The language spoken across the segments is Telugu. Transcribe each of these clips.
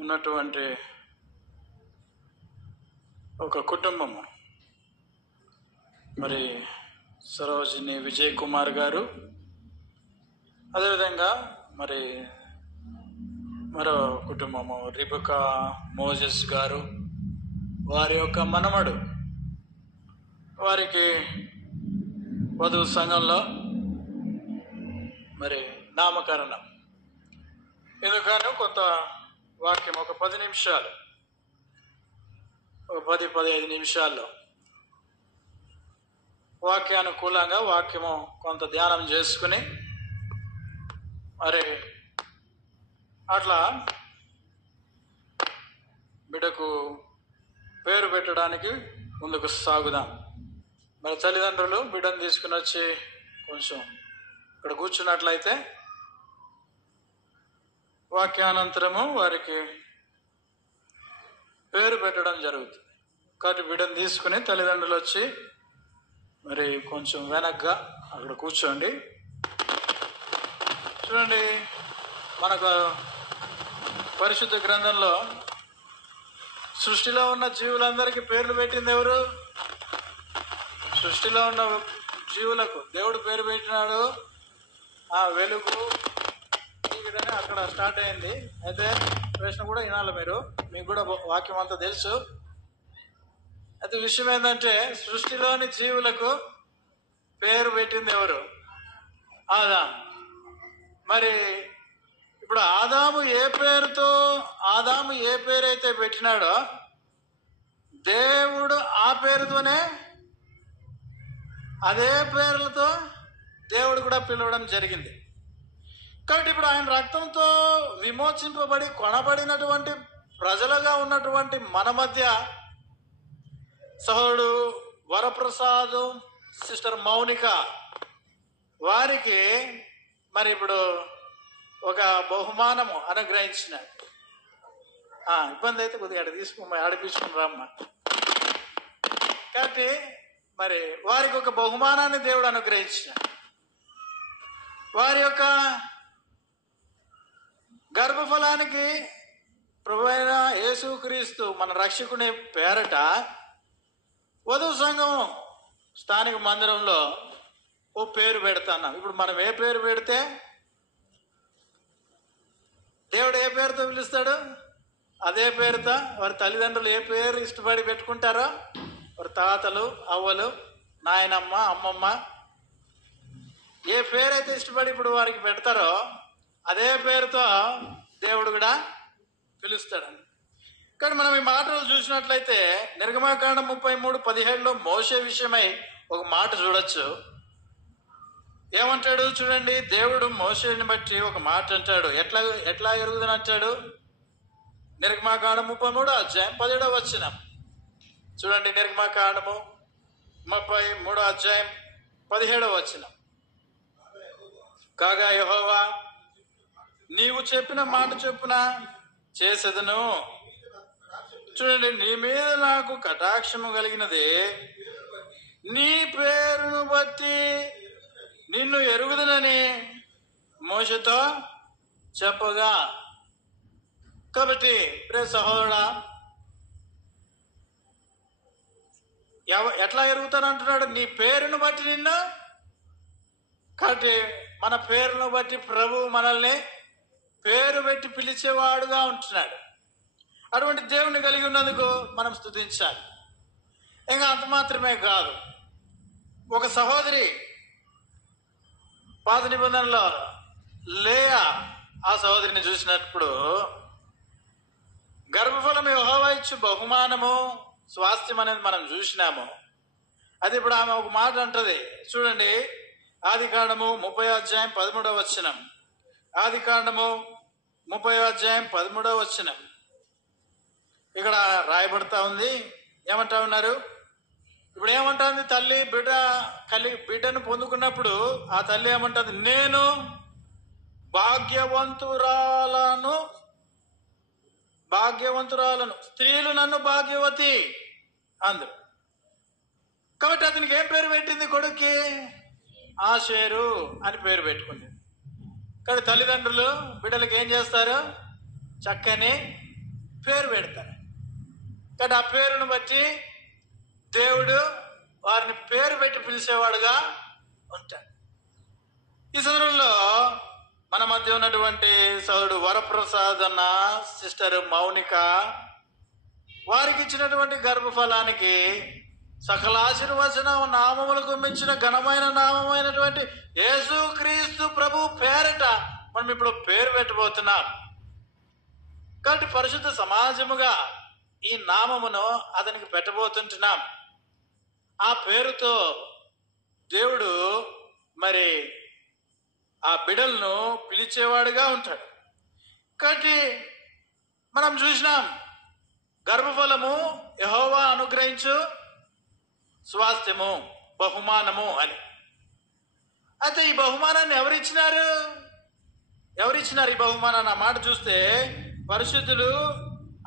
ఉన్నటువంటి ఒక కుటుంబము, మరి సరోజిని విజయ్ కుమార్ గారు, అదేవిధంగా మరి మరో కుటుంబము రిబకా మోజెస్ గారు, వారి యొక్క మనమడు, వారికి వధువు సంఘంలో మరి నామకరణం. ఎందుకని కొంత వాక్యం ఒక 10 నిమిషాలు, ఒక 10-15 నిమిషాల్లో వాక్యానుకూలంగా వాక్యము కొంత ధ్యానం చేసుకుని మరి అట్లా బిడ్డకు పేరు పెట్టడానికి ముందుకు సాగుదాం. మరి తల్లిదండ్రులు బిడ్డను తీసుకుని వచ్చి కొంచెం ఇక్కడ కూర్చున్నట్లయితే వాక్యానంతరము వారికి పేరు పెట్టడం జరుగుతుంది. కాబట్టి బిడ్డను తీసుకుని తల్లిదండ్రులు వచ్చి మరి కొంచెం వెనక్గా అక్కడ కూర్చోండి. చూడండి, మనకు పరిశుద్ధ గ్రంథంలో సృష్టిలో ఉన్న జీవులందరికీ పేర్లు పెట్టింది ఎవరు? సృష్టిలో ఉన్న జీవులకు దేవుడు పేరు పెట్టినాడు. ఆ వెలుగు చీకటని అక్కడ స్టార్ట్ అయింది. అయితే ప్రశ్న కూడా వినాలి మీరు, మీకు కూడా వాక్యం అంతా తెలుసు. అయితే విషయం ఏంటంటే సృష్టిలోని జీవులకు పేరు పెట్టింది ఎవరు? ఆదాము. మరి ఇప్పుడు ఆదాము ఏ పేరైతే పెట్టినాడో దేవుడు ఆ పేరుతోనే అదే పేర్లతో దేవుడు కూడా పిలవడం జరిగింది. కాబట్టి ఇప్పుడు ఆయన రక్తంతో విమోచింపబడి కొనబడినటువంటి ప్రజలుగా ఉన్నటువంటి మన మధ్య సహోదరుడు వరప్రసాద్, సిస్టర్ మౌనిక వారికి మరి ఇప్పుడు ఒక బహుమానము అనుగ్రహించినాడు. ఇబ్బంది అయితే కొద్దిగా ఆడిపించుకుని రమ్మ. కాబట్టి మరి వారికి ఒక బహుమానాన్ని దేవుడు అనుగ్రహించినాడు. వారి యొక్క గర్భఫలానికి ప్రభువైన యేసుక్రీస్తు మన రక్షకుని పేరట వధువు సంఘం స్థానిక మందిరంలో ఓ పేరు పెడతాన్నాం. ఇప్పుడు మనం ఏ పేరు పెడితే దేవుడు ఏ పేరుతో పిలుస్తాడు అదే పేరుతో వారి తల్లిదండ్రులు ఏ పేరు ఇష్టపడి పెట్టుకుంటారో, వారి తాతలు, అవ్వలు, నాయనమ్మ, అమ్మమ్మ ఏ పేరైతే ఇష్టపడి ఇప్పుడు వారికి పెడతారో అదే పేరుతో దేవుడు కూడా పిలుస్తాడు. కానీ మనం ఈ మాటలు చూసినట్లయితే నిర్గమకాండం 33:17 మోషే విషయమై ఒక మాట చూడొచ్చు. ఏమంటాడు చూడండి, దేవుడు మోషేని బట్టి ఒక మాట అంటాడు. ఎట్లా ఎరుగుదని అంటాడు? నిర్గమకాండం 33:17 చూడండి. నిర్గమకాండము 33:17 కాగా యెహోవా నీవు చెప్పిన మాట చొప్పున చేసేదను. చూడండి, నీ మీద నాకు కటాక్షము కలిగినదే, నీ పేరును బట్టి నిన్ను ఎరుగుదనని మోషేతో చెప్పగా. కాబట్టి ప్రియ సహోదరుడా, ఎట్లా ఎరుగుతానంటున్నాడు? నీ పేరును బట్టి నిన్ను. కాబట్టి మన పేరును బట్టి ప్రభు మనల్ని పేరు పెట్టి పిలిచేవాడుగా ఉంటున్నాడు. అటువంటి దేవుని కలిగి ఉన్నందుకు మనం స్తుతించాలి. ఇంకా అంత మాత్రమే కాదు, ఒక సహోదరి పాత నిబంధనలో లేయా ఆ సహోదరిని చూసినప్పుడు గర్భఫలం యెహోవా ఇచ్చు బహుమానము స్వాస్థ్యం అనేది మనం చూసినాము. అది ఇప్పుడు ఆమె ఒక మాట అంటది చూడండి. ఆదికాండము 30:13 ఆదికాండము 30:13 ఇక్కడ రాయబడతా ఉంది. ఏమంటా ఉన్నారు? ఇప్పుడు ఏమంటుంది తల్లి? బిడ్డను పొందుకున్నప్పుడు ఆ తల్లి ఏమంటుంది? నేను భాగ్యవంతురాలను, స్త్రీలు నన్ను భాగ్యవతి అందు. కాబట్టి అతనికి ఏం పేరు పెట్టింది? కొడుక్కి ఆషేరు అని పేరు పెట్టుకుంది. కానీ తల్లిదండ్రులు బిడ్డలకి ఏం చేస్తారు? చక్కని పేరు పెడతారు. కానీ ఆ పేరును బట్టి దేవుడు వారిని పేరు పెట్టి పిలిచేవాడుగా ఉంటాడు. ఈ సందర్భంలో మన మధ్య ఉన్నటువంటి సోదరుడు వరప్రసాద్ అన్న, సిస్టర్ మౌనిక, వారికి ఇచ్చినటువంటి గర్భఫలానికి సకల ఆశీర్వచన నామములకు మించిన ఘనమైన నామమైనటువంటి యేసు క్రీస్తు ప్రభు పేరట మనం ఇప్పుడు పేరు పెట్టబోతున్నాం. కాబట్టి పరిశుద్ధ సమాజముగా ఈ నామమును అతనికి పెట్టబోతుంటున్నాం. ఆ పేరుతో దేవుడు మరి ఆ బిడ్డలను పిలిచేవాడుగా ఉంటాడు. కాబట్టి మనం చూసినాం, గర్భఫలము యెహోవా అనుగ్రహించు స్వాస్థ్యము, బహుమానము అని. అయితే ఈ బహుమానాన్ని ఎవరిచ్చినారు ఈ బహుమానాన్ని? ఆ మాట చూస్తే పరిశుద్ధులు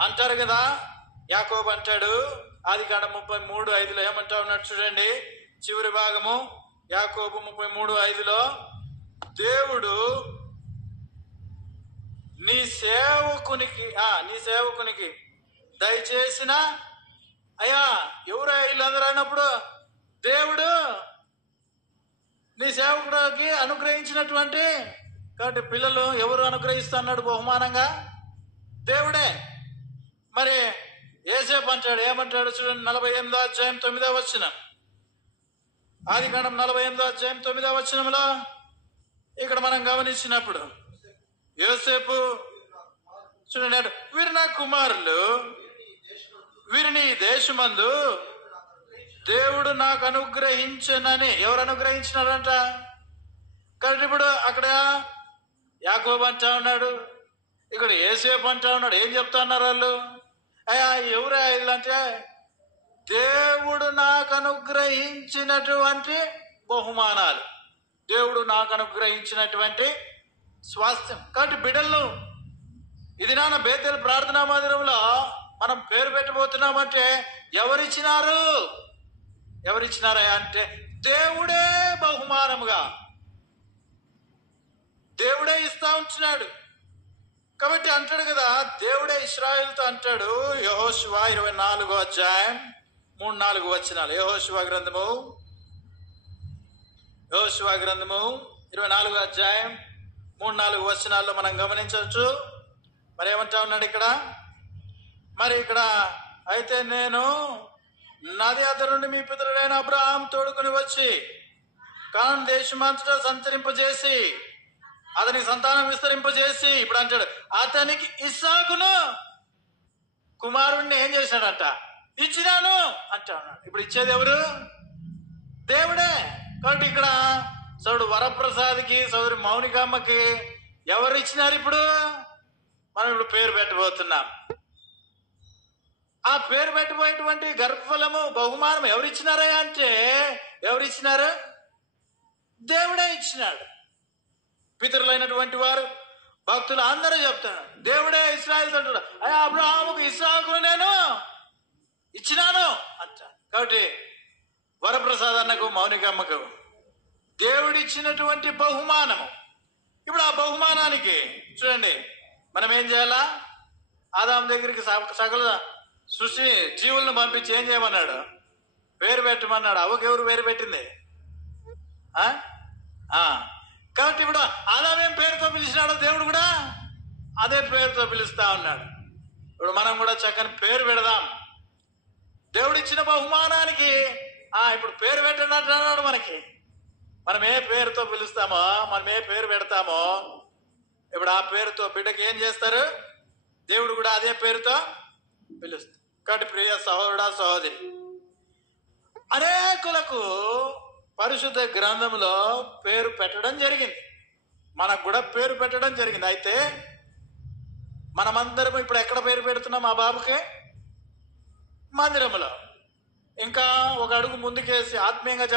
అంటారు కదా. యాకోబు అంటాడు ఆదికాండం 33:5 ఏమంటా ఉన్నాడు చూడండి, చివరి భాగము యాకోబు 33:5, దేవుడు నీ సేవకునికి దయచేసిన అయ్యా ఎవరు వీళ్ళందరూ అయినప్పుడు దేవుడు నీ సేవకుడికి అనుగ్రహించినటువంటి, కాబట్టి పిల్లలు ఎవరు అనుగ్రహిస్తున్నాడు బహుమానంగా? దేవుడే. మరి యోసేపు అంటాడు, ఏమంటాడు చూడండి, 48:9 ఆదికాండం 48:9 ఇక్కడ మనం గమనించినప్పుడు యోసేపు చూడండి, వీరు నా కుమారులు, వీరిని ఈ దేశమందు దేవుడు నాకు అనుగ్రహించనని. ఎవరు అనుగ్రహించినారంట? కాబట్టి ఇప్పుడు అక్కడ యాకోబు అంటా ఉన్నాడు, ఇక్కడ యోసేపు అంటా ఉన్నాడు. ఏం చెప్తా ఉన్నారు వాళ్ళు? అయ్యా ఎవరు అంటే దేవుడు నాకు అనుగ్రహించినటువంటి బహుమానాలు, దేవుడు నాకు అనుగ్రహించినటువంటి స్వాస్థ్యం. కాబట్టి బిడ్డలను ఇది నాన్న బేతేలు ప్రార్థనా మందిరంలో మనం పేరు పెట్టబోతున్నామంటే ఎవరిచ్చినారా అంటే దేవుడే బహుమానముగా, దేవుడే ఇస్తా ఉంటున్నాడు. కాబట్టి అంటాడు కదా, దేవుడే ఇశ్రాయేలుతో అంటాడు, యెహోషువ 24:3-4 యెహోషువ గ్రంథము 24:3-4 మనం గమనించవచ్చు. మరి ఏమంటా ఉన్నాడు ఇక్కడ? మరి ఇక్కడ అయితే నేను నది అతడి నుండి మీ పితరుడైన అబ్రహాం తోడుకొని వచ్చి కానాను దేశమంతటా సంచరింపజేసి అతనికి సంతానం విస్తరింపజేసి, ఇప్పుడు అంటాడు అతనికి ఇస్సాకును కుమారుణ్ణి ఏం చేశాడంట? ఇచ్చినాను అంటా ఉన్నాడు. ఇప్పుడు ఇచ్చేది ఎవరు? దేవుడే. కాబట్టి ఇక్కడ సోదరుడు వరప్రసాద్కి, సోదరి మౌనికమ్మకి ఎవరు ఇచ్చినారు? ఇప్పుడు మనం ఇప్పుడు పేరు పెట్టబోతున్నాం. ఆ పేరు పెట్టబోయేటువంటి గర్భఫలము, బహుమానం ఎవరిచ్చినారా అంటే ఎవరిచ్చినారు? దేవుడే ఇచ్చినాడు. పితరులైనటువంటి వారు, భక్తులు అందరూ చెప్తారు దేవుడే ఇశ్రాయేలుతో అంటాడు, అయ్యా అబ్రహాముకు ఇస్సాకును నేను ఇచ్చినాను అంట. కాబట్టి వరప్రసాద్ అన్నకు, మౌనికమ్మకు దేవుడిచ్చినటువంటి బహుమానము. ఇప్పుడు ఆ బహుమానానికి చూడండి మనం ఏం చేయాలా? ఆదాము దగ్గరికి సకల సృష్టి జీవులను పంపించి ఏం చేయమన్నాడు? పేరు పెట్టమన్నాడు. అవ్వకు ఎవరు పేరు పెట్టింది? కాబట్టి ఇప్పుడు ఆదామేం పేరుతో పిలిచినాడో దేవుడు కూడా అదే పేరుతో పిలుస్తా ఉన్నాడు. ఇప్పుడు మనం కూడా చక్కని పేరు పెడదాం. దేవుడిచ్చిన బహుమానానికి ఇప్పుడు పేరు పెట్టినట్టు అన్నాడు. మనం ఏ పేరుతో పిలుస్తామో, మనం ఏ పేరు పెడతామో, ఇప్పుడు ఆ పేరుతో బిడ్డకి ఏం చేస్తారు? దేవుడు కూడా అదే పేరుతో పిలుస్తారు. కాబట్టి ప్రియ సహోదరుడా, సహోదరి, అనేకులకు పరిశుద్ధ గ్రంథంలో పేరు పెట్టడం జరిగింది. మనకు కూడా పేరు పెట్టడం జరిగింది. అయితే మనమందరం ఇప్పుడు ఎక్కడ పేరు పెడుతున్నాం? ఆ బాబుకి మందిరంలో. ఇంకా ఒక అడుగు ముందుకేసి ఆత్మీయంగా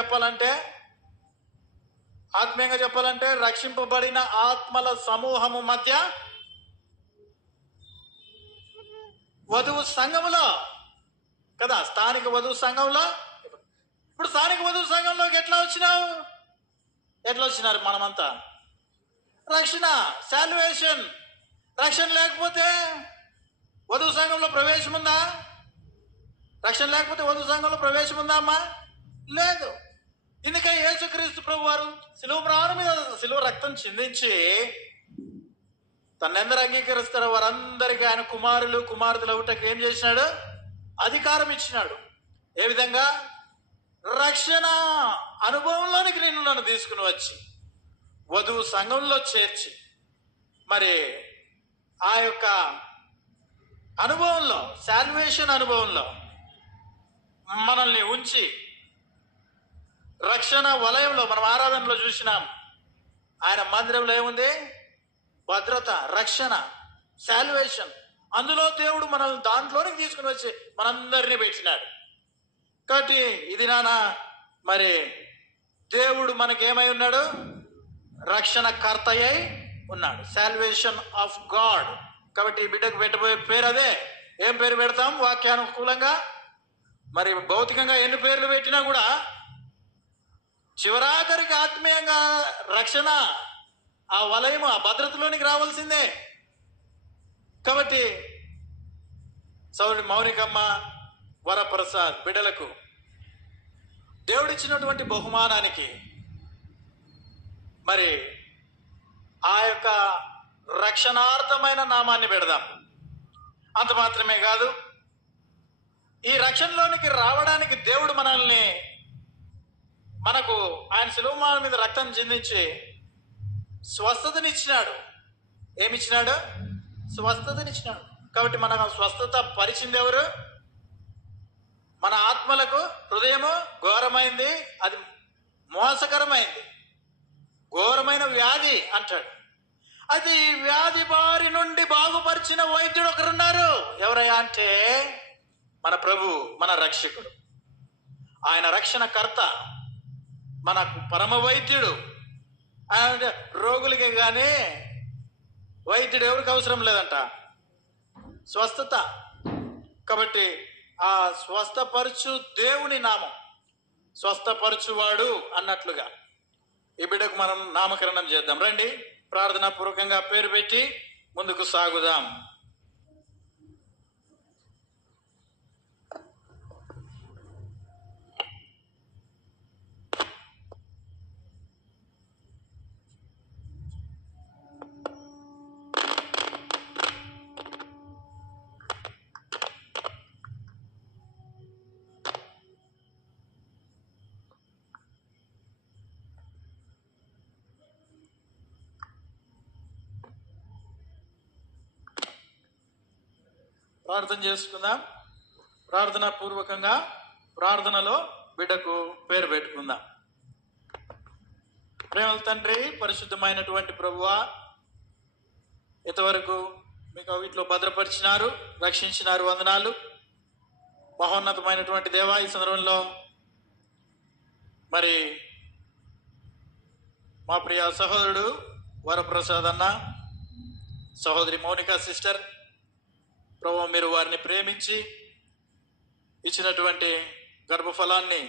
చెప్పాలంటే రక్షింపబడిన ఆత్మల సమూహము మధ్య వధువు సంఘములో కదా, స్థానిక వధువు సంఘంలో. ఇప్పుడు స్థానిక వధువు సంఘంలోకి ఎట్లా వచ్చినారు? మనమంతా రక్షణ, సాల్వేషన్. రక్షణ లేకపోతే వధువు సంఘం సంఘంలో ప్రవేశం ఉందా? రక్షణ లేకపోతే వధువు సంఘంలో ప్రవేశం ఉందా అమ్మా? లేదు. ఇందుకే యేసుక్రీస్తు ప్రభు వారు శిలువ ప్రాణం మీద శిలువ రక్తం చిందించి తన్నెందరు అంగీకరిస్తారో వారందరికీ ఆయన కుమారులు కుమార్తెలు అవుటకు ఏం చేసినాడు? అధికారం ఇచ్చినాడు. ఏ విధంగా? రక్షణ అనుభవంలోనికి నన్ను తీసుకుని వచ్చి వధువు సంఘంలో చేర్చి మరి ఆ యొక్క అనుభవంలో, సాల్వేషన్ అనుభవంలో మనల్ని ఉంచి రక్షణ వలయంలో మనం ఆరాధనలో చూసినాం. ఆయన మందిరంలో ఏముంది? భద్రత, రక్షణ, సాల్వేషన్. అందులో దేవుడు మనల్ని దాంట్లోనికి తీసుకుని వచ్చి మనందరినీ పెట్టినాడు. కాబట్టి ఇది మరి దేవుడు మనకేమై ఉన్నాడు? రక్షణ కర్త అయి ఉన్నాడు, సాల్వేషన్ ఆఫ్ గాడ్. కాబట్టి ఈ బిడ్డకు పెట్టబోయే పేరు అదే. ఏం పేరు పెడతాం? వాక్యానుకూలంగా మరి భౌతికంగా ఎన్ని పేర్లు పెట్టినా కూడా చివరాఖరికి ఆత్మీయంగా రక్షణ, ఆ వలయము, ఆ భద్రతలోనికి రావాల్సిందే. కాబట్టి సౌరి మౌనికమ్మ, వరప్రసాద్ బిడ్డలకు దేవుడిచ్చినటువంటి బహుమానానికి మరి ఆ యొక్క రక్షణార్థమైన నామాన్ని పెడదాం. అంత మాత్రమే కాదు, ఈ రక్షణలోనికి రావడానికి దేవుడు మనకు ఆయన శిలువ మీద రక్తం చిందించి స్వస్థతనిచ్చినాడు. ఏమిచ్చినాడు? స్వస్థతనిచ్చినాడు. కాబట్టి మన స్వస్థత పరిచింది ఎవరు? మన ఆత్మలకు హృదయము ఘోరమైంది, అది మోసకరమైంది, ఘోరమైన వ్యాధి అంటాడు. అది ఈ వ్యాధి బారి నుండి బాగుపరిచిన వైద్యుడు ఒకరున్నారు. ఎవరయ్యా అంటే మన ప్రభు, మన రక్షకుడు, ఆయన రక్షణకర్త, మనకు పరమ వైద్యుడు. ఆయన రోగులకి కానీ వైద్యుడు ఎవరికి అవసరం లేదంట, స్వస్థత. కాబట్టి ఆ స్వస్థపరచు దేవుని నామం, స్వస్థపరచువాడు అన్నట్లుగా ఈ బిడ్డకు మనం నామకరణం చేద్దాం. రండి, ప్రార్థనా పూర్వకంగా పేరు పెట్టి ముందుకు సాగుదాం. ప్రార్థన చేసుకుందాం. ప్రార్థనా పూర్వకంగా ప్రార్థనలో బిడ్డకు పేరు పెట్టుకుందాం. ప్రేమల తండ్రి, పరిశుద్ధమైనటువంటి ప్రభువా, ఇంతవరకు మీకు వీటిలో భద్రపరిచినారు, రక్షించినారు, వందనాలు. మహోన్నతమైనటువంటి దేవా, ఈ సందర్భంలో మరి మా ప్రియ సహోదరుడు వరప్రసాద్ అన్న, సహోదరి మౌనిక సిస్టర్, ప్రభు మీరు వారిని ప్రేమించి ఇచ్చినటువంటి గర్భఫలాన్ని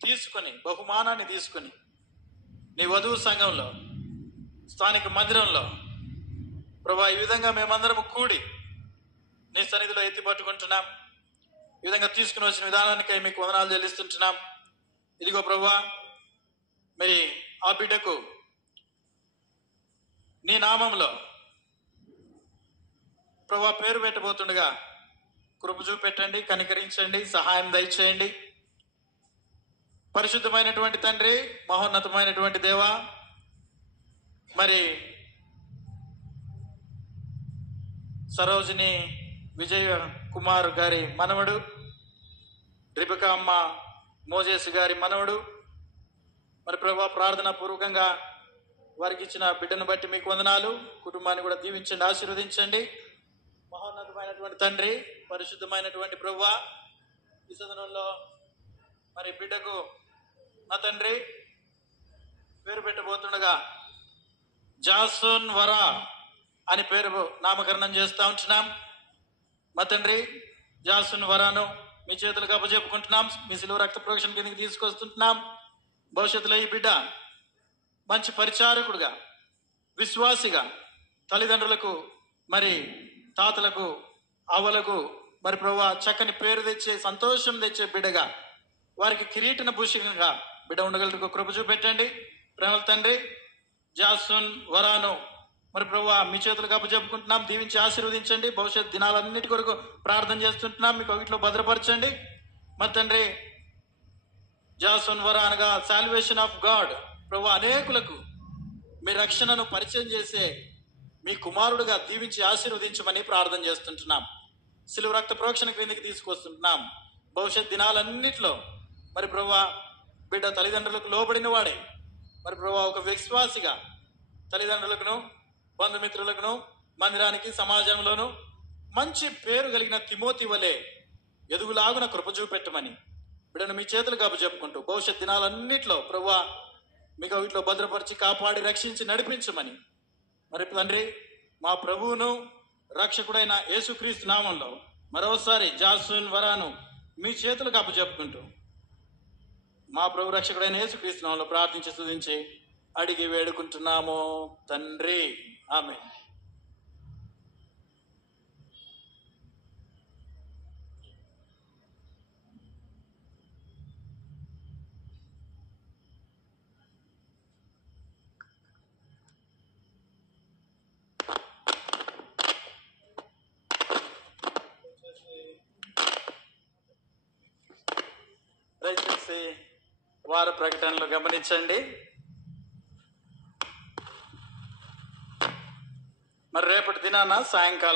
తీసుకొని, బహుమానాన్ని తీసుకొని నీ వధువు సంఘంలో, స్థానిక మందిరంలో ప్రభా ఈ విధంగా మేమందరం కూడి నీ సన్నిధిలో ఎత్తి పట్టుకుంటున్నాం. ఈ విధంగా తీసుకుని వచ్చిన విధానానికై మీకు వందనాలు చెల్లిస్తుంటున్నాం. ఇదిగో ప్రభా, మరి ఆ బిడ్డకు నీ నామంలో ప్రభా పేరు పెట్టబోతుండగా కృప చూపెట్టండి, కనికరించండి, సహాయం దయచేయండి. పరిశుద్ధమైనటువంటి తండ్రి, మహోన్నతమైనటువంటి దేవా, మరి సరోజిని విజయ కుమార్ గారి మనవడు, రిబికా అమ్మ మోజేస్ గారి మనవడు, మరి ప్రభా ప్రార్థనా పూర్వకంగా వారికి ఇచ్చిన బిడ్డను బట్టి మీకు వందనాలు. కుటుంబాన్ని కూడా దీవించండి, ఆశీర్వదించండి. మహోన్నతమైనటువంటి తండ్రి, పరిశుద్ధమైనటువంటి ప్రభువా, ఈ సదనంలో మరి బిడ్డకు నా తండ్రి పేరు పెట్టబోతుండగా జాసోన్ వరా అని పేరు నామకరణం చేస్తూ ఉంటున్నాం. మా తండ్రి, జాసోన్ వరాను మీ చేతులకు అప్పచెప్పుకుంటున్నాం. మీ శిలువ రక్త ప్రోక్షణ కిందకి తీసుకొస్తుంటున్నాం. భవిష్యత్తులో ఈ బిడ్డ మంచి పరిచారకుడుగా, విశ్వాసిగా, తల్లిదండ్రులకు మరి తాతలకు, అవ్వలకు మరి ప్రభువా చక్కని పేరు తెచ్చే, సంతోషం తెచ్చే బిడ్డగా, వారికి కిరీటన భూషికంగా బిడ్డ ఉండగలరు కృప చూపెట్టండి. ప్రేమల తండ్రి, జాసున్ వరాను మరి ప్రభువా మీ చేతులకు అప్పచెప్పుకుంటున్నాం. దీవించి ఆశీర్వదించండి. భవిష్యత్ దినాలన్నిటి కొరకు ప్రార్థన చేస్తుంటున్నాం. మీకు వీటిలో భద్రపరచండి. మరి తండ్రి, జాసున్ వరా అనగా సాల్వేషన్ ఆఫ్ గాడ్, ప్రభువా అనేకులకు మీ రక్షణను పరిచయం చేసే మీ కుమారుడుగా దీవించి ఆశీర్వదించమని ప్రార్థన చేస్తుంటున్నాం. సిలువ రక్త ప్రోక్షణ క్రిందికి తీసుకొస్తుంటున్నాం. భవిష్యత్ దినాలన్నిటిలో మరి ప్రభువా బిడ్డ తల్లిదండ్రులకు లోబడిన వాడే, మరి ప్రభువా ఒక విశ్వాసిగా తల్లిదండ్రులకును బంధుమిత్రులకును మందిరానికి సమాజంలోను మంచి పేరు కలిగిన తిమోతి వలె ఎదుగులాగున కృప చూపెట్టమని బిడ్డను మీ చేతులకు అప్పచెప్పుకుంటూ భవిష్యత్ దినాలన్నిటిలో ప్రభువా మీకు వీటిలో భద్రపరిచి కాపాడి రక్షించి నడిపించమని మరి తండ్రి మా ప్రభువును రక్షకుడైన యేసుక్రీస్తు నామంలో మరోసారి జాసున్ వరాను మీ చేతులకు అప్పచెప్పుకుంటూ మా ప్రభు రక్షకుడైన యేసుక్రీస్తు నామంలో ప్రార్థించి స్తుతించి అడిగి వేడుకుంటున్నాము తండ్రి. ఆమేన్. దయచేసి వార ప్రకటనలు గమనించండి. మరి రేపటి దినాన సాయంకాలం